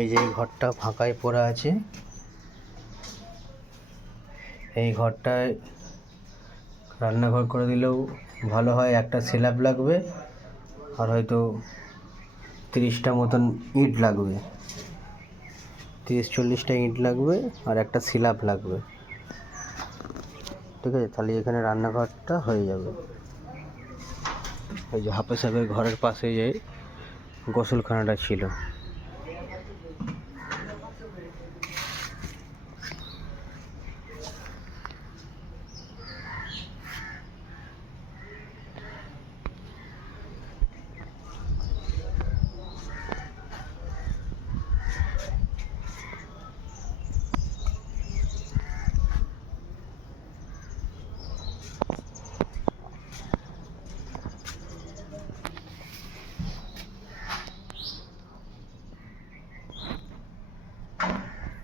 এই যে ঘরটা ফাঁকায় পড়ে আছে, এই ঘরটায় রান্নাঘর করে দিলেও ভালো হয়। একটা স্ল্যাব লাগবে আর হয়তো 30টা মতন ইট লাগবে, 30-40টা ইট লাগবে আর একটা স্ল্যাব লাগবে, ঠিক আছে? তাহলে এখানে রান্নাঘরটা হয়ে যাবে। ওই যে হাফেজ সাহেবের ঘরের পাশে যে গোসলখানাটা ছিল,